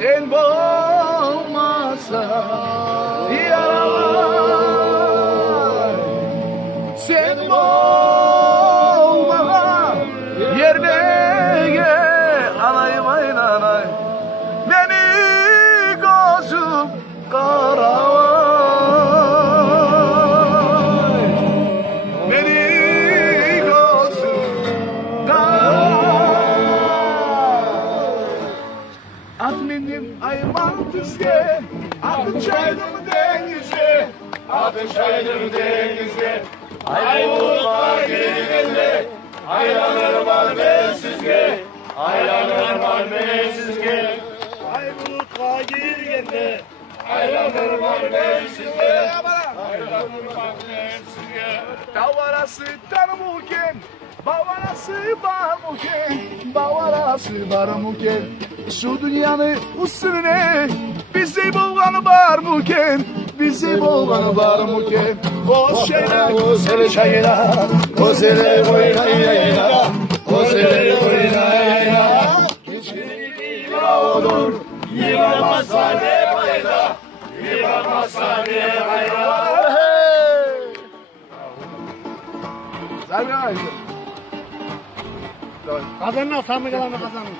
Sen boğulmazsan yaralar. Sen boğulma yerine gel anayım aynanay. Beni gözüm karavay. Beni gözüm karavay. Atmenim ayman tüzge, atışaydım denize, atışaydım denize. Ayvalıklar gelirinde, aylanır var bensizge, aylanır var bensizge. Ayvalıklar gelirinde, aylanır var bensizge, aylanır var bensizge. Davarası tanımuken, bavarası barmuken, bavarası barmuken. Şu dünyanın üstüne bizi bulganı var mıken, bizi bulganı var mıken. O şeyler güzel şeyler, o şeyler oynayayla, o şeyler oynayayla. Hiçbir olur, yıkamazsa ne fayda, yıkamazsa ne fayda. Sen ne aydın? Kazanma, sandık alanı kazanın.